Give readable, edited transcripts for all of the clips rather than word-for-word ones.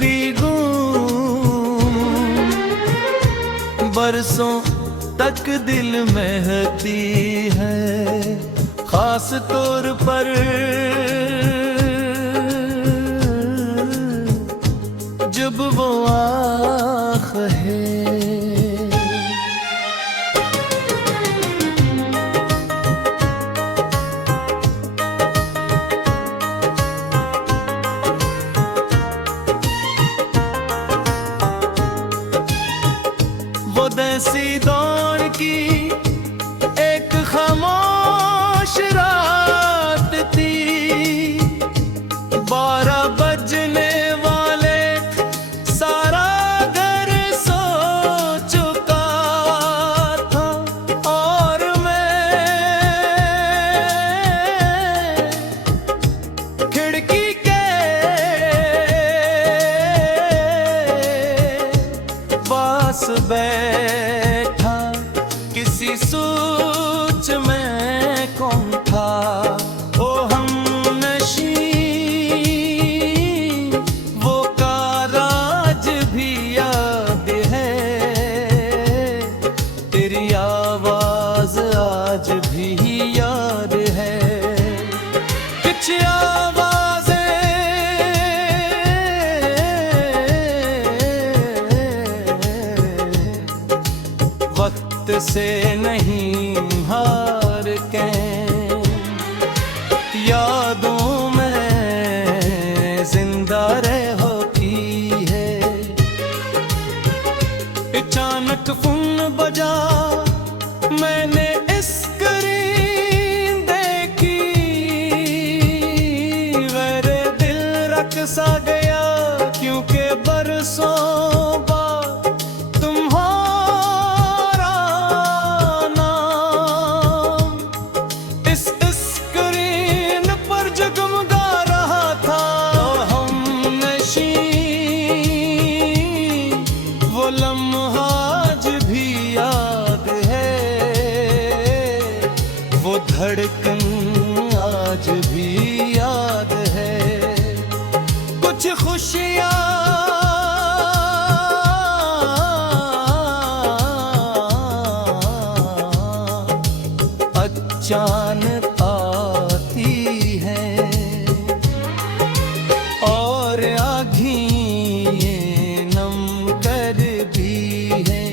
भीगूं, बरसों तक दिल महती है खास तौर पर जब वो आँख है। वो देसी दौर की एक खामोश रात थी, 12 बजने वाले सारा घर सो चुका था और मैं खिड़की के पास बैठा, किसी सोच में कौन था। ओ हमनशी वो कारज भी याद है, तेरी आवाज आज भी याद है। कुछ वक्त से नहीं हार के, यादों में जिंदा रह होती है। अचानक फोन बजा, मैंने स्क्रीन देखी, मेरे दिल रक़्सा गया क्योंकि बरसों धड़कन आज भी याद है। कुछ खुशियाँ अचानक आती हैं और आँखें नम कर दी हैं।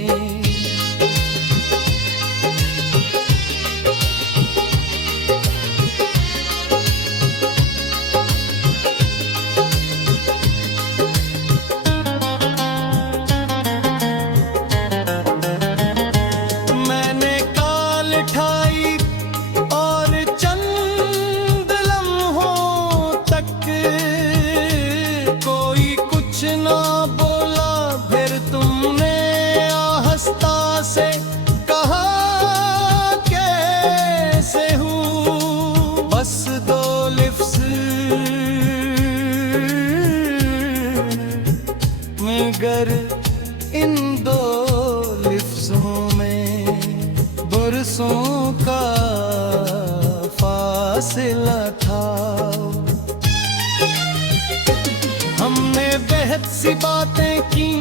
से कहा कैसे हूँ, बस 2 लिफ्ज़ मगर इन 2 लिफ्ज़ों में बरसों का फासला था। हमने बेहद सी बातें की,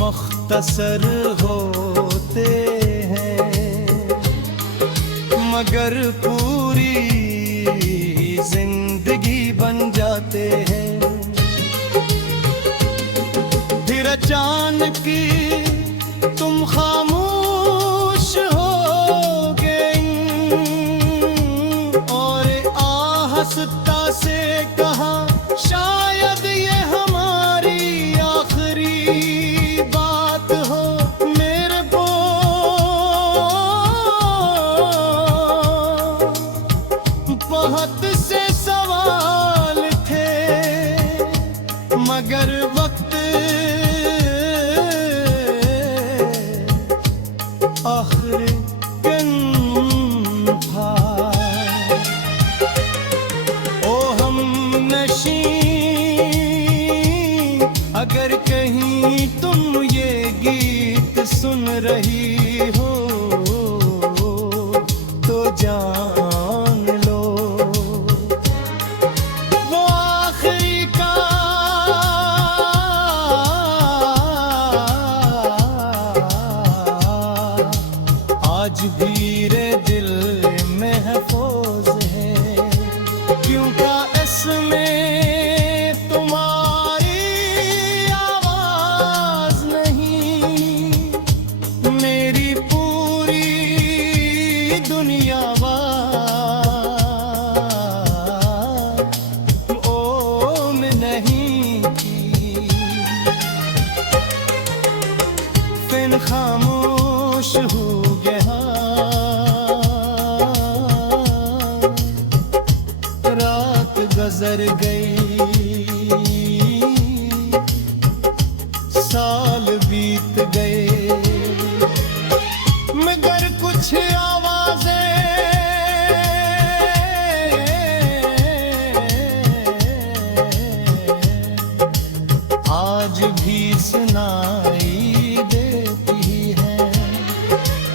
मुख्तसर होते हैं मगर पूरी जिंदगी बन जाते हैं। फिर अचानक तुम खामोश हो गई और आहस्ता से कहा, शायद ये हमारी आखिरी बात हो। मेरे मगर वक्त आखिर कन था। ओ हम नशी, अगर कहीं तुम ये गीत सुन रही हो तो जान लो, वो आखिरी का आज भी रे दिल महफूज है, क्योंकि इसमें तुम्हारी आवाज नहीं, मेरी पूरी दुनिया ओ में नहीं की। फिर खामोश हो गया, रात गुजर गई, साल बीत गए, मगर कुछ आवाजें आज भी सुनाई देती है।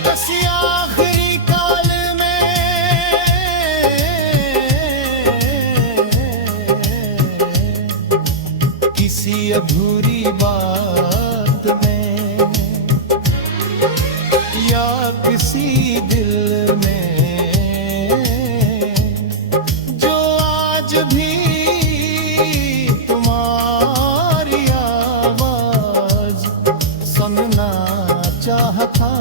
किसी आखिरी काल में किसी अधूरी बात में या किसी दिल में जो आज भी तुम्हारी आवाज सुनना चाहता।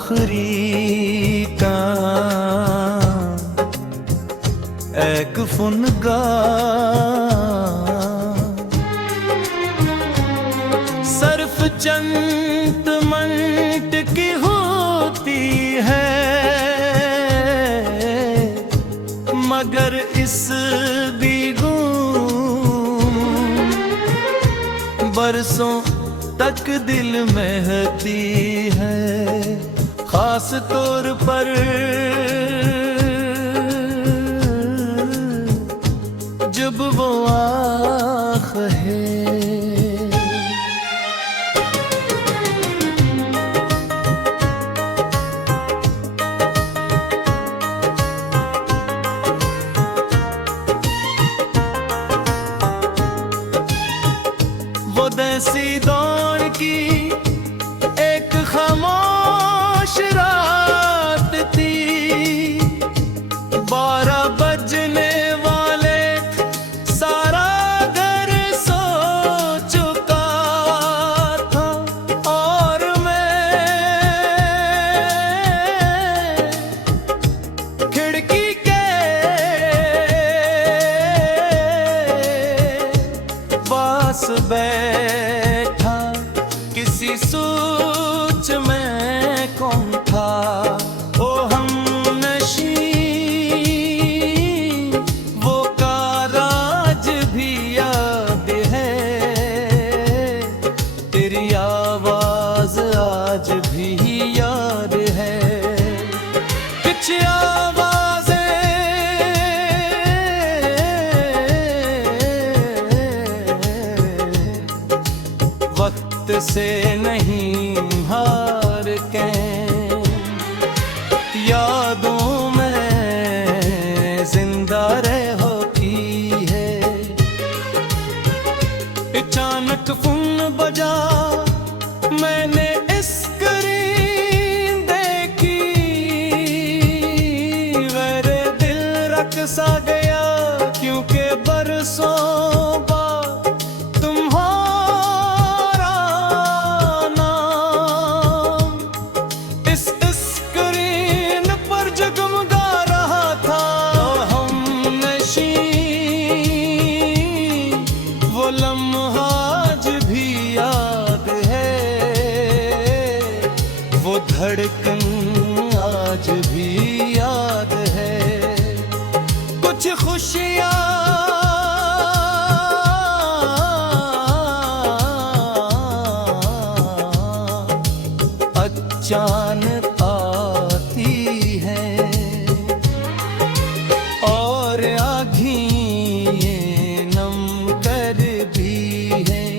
आखिरी का एक फुनगा सर्फ चंद मंट की होती है, मगर इस बीगूं बरसों तक दिल महती है, खास तौर पर जब वो आँख है। वो देसी दौर की एक खामोश रात थी, 12 बजने वाले सारा घर सो चुका था, और मैं खिड़की के पास बैठा, किसी सोच में कौन था। ओ हम नशी, वो काराज भी याद है, तेरी आवाज आज भी याद है। कुछ वक्त से नहीं हार के, यादों में जिंदा रह होती है। अचानक फोन बजा, मैंने स्क्रीन देखी, मेरे दिल रक़्सा गया, क्योंकि बरसों बाद तुम्हारा आज भी याद है, वो धड़कन आज भी याद है। कुछ खुशियाँ अचानक आती हैं और आँखें ये नम कर दी हैं।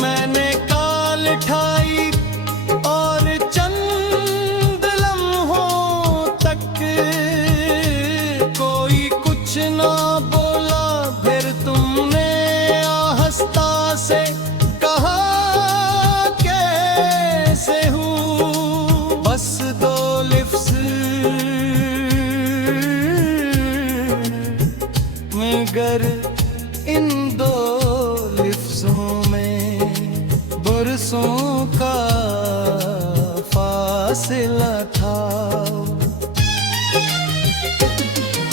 मैंने काल ठाई और चंद लम्हों तक कोई कुछ ना बोला, फिर तुमने आहिस्ता से कहा कैसे हूँ। बस दो लिफ्ज़ मगर इन दो लिफ्ज़ों में बरसों का फासला था।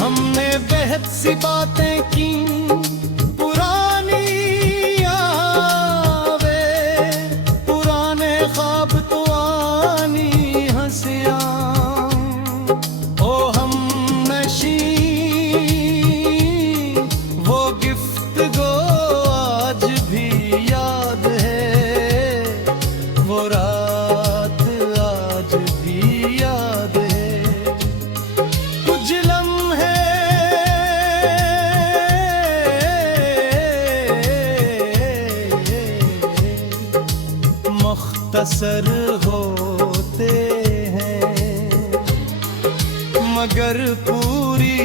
हमने बेहद सी बातें की, पुरानी यादें, पुराने ख्वाब तो आनी हंसियां। ओ हम नशी वो गिफ्तगो आज भी याद है, वो रात आज भी याद है। कुछ लम्हे मुख्तसर होते हैं मगर पूरी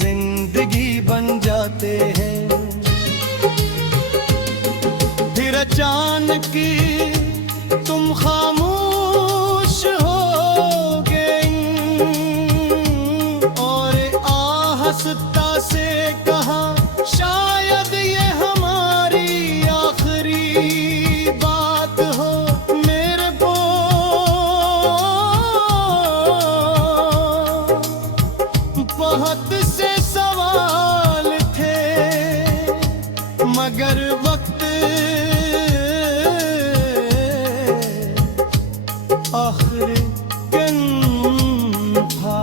जिंदगी बन जाते हैं। फिर अचानक तुम खामोश हो गई और आहिस्ता से कहा शायद ये हमारी आखिरी बात हो। मेरे बहुत से सवाल थे मगर वक्त आखिर कन था।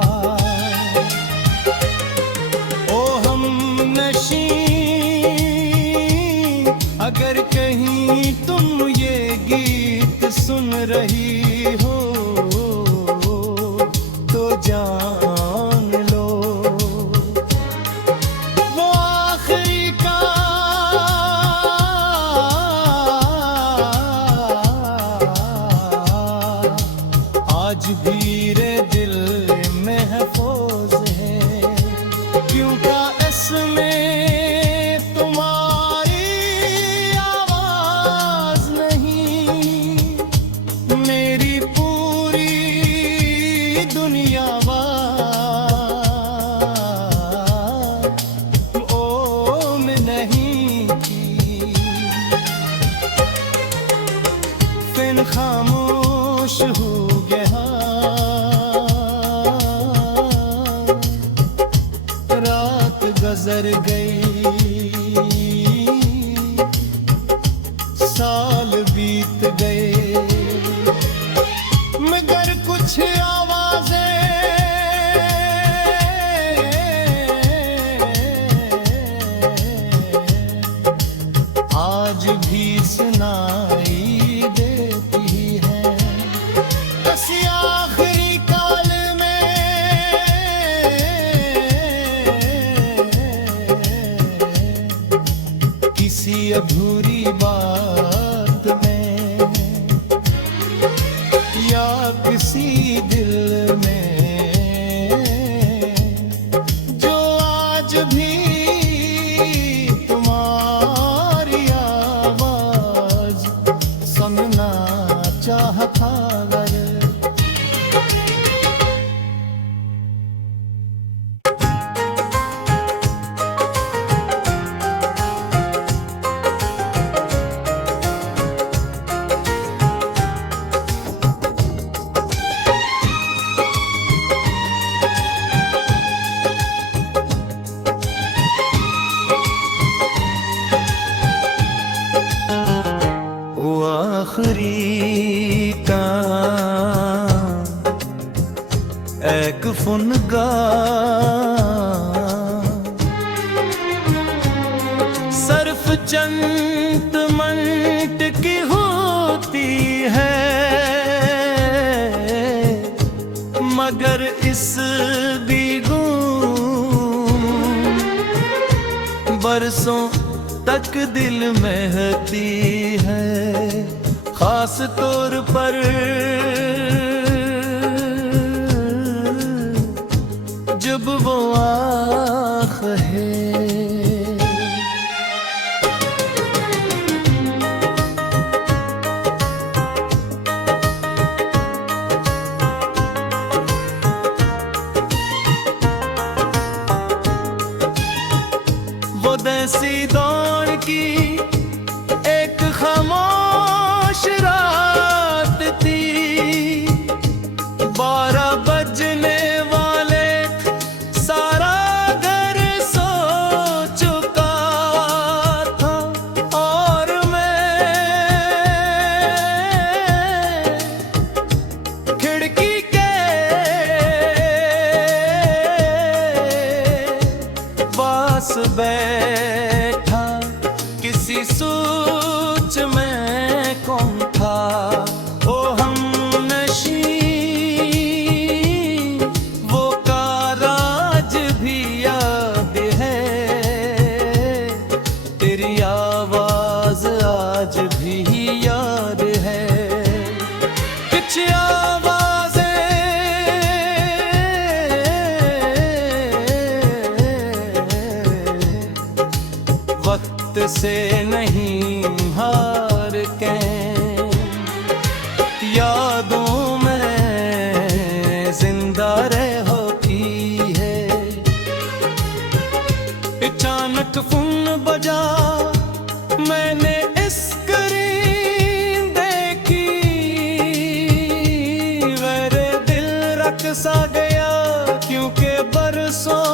ओ हम नशी अगर कहीं तुम ये गीत सुन रही हो तो जान लो वो आखिरी का आज भी रे दिल महफूज है। क्योंकि इसमें तुम्हारी आवाज नहीं, मेरी पूरी दुनिया ओ में नहीं थी। फिर खामोश हो गया, रात गुजर गई, साल बीत गए मगर कुछ आवाजें आज भी सुनाई देती है। किसी आखिरी काल में किसी अधूरी बात में या किसी दिल में जो आज भी तुम्हारी आवाज सुनना चाहता अगर। चंद मंट की होती है, मगर इस बीगूं बरसों तक दिल महती है। खास तौर पर जब वो आँख है। वो देसी दौड़ की एक खामोश रात थी, 12 बजने वाले सारा घर सो चुका था और मैं खिड़की के पास बैठा, किसी सोच में कौन था। ओ हमनशी वो काराज भी याद है, तेरी आवाज आज भी याद है। कुछ वक्त से नहीं हार के, यादों में जिंदा रहोती है। अचानक फोन बजा, मैंने स्क्रीन देखी, मेरे दिल रक़्सा गया क्योंकि बरसों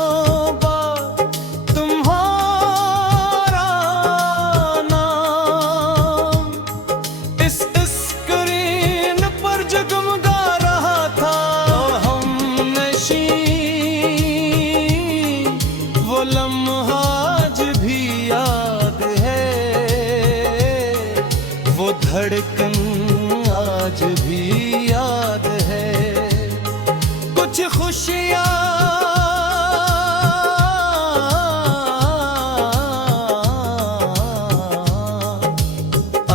आज भी याद है, वो धड़कन आज भी याद है। कुछ खुशियाँ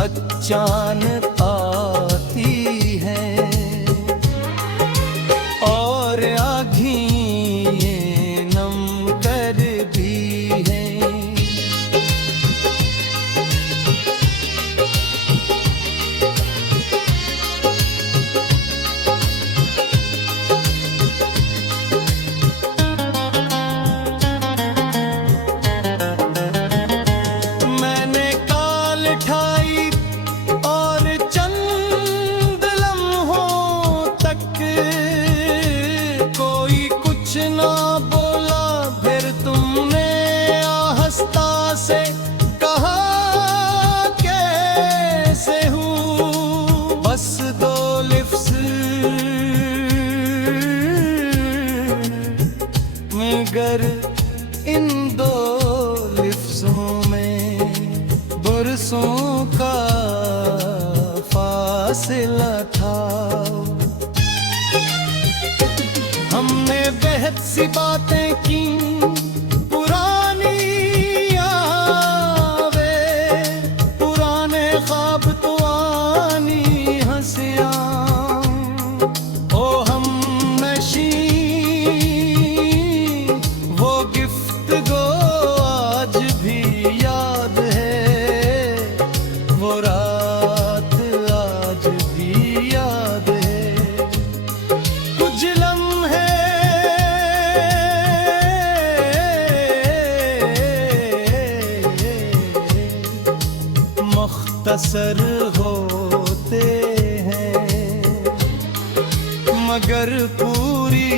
अचानक आती हैं और आँखें नम कर दी हैं। मैंने काल ठाई और चंद लम्हों तक कोई कुछ ना बोला, फिर तुमने आहिस्ता से कहा कैसे हूँ। बस 2 लिफ्ज़ मगर इन 2 लिफ्ज़ों में बरसों का फासला था। हमने बेहद सी बातें की, पुरानी यादें, पुराने ख्वाब तो आनी हंसियां। ओ हमनशी वो गुफ्तगू आज भी याद है, वो रात आज भी याद है। कुछ लम्हे मुख्तसर होते हैं मगर पूरी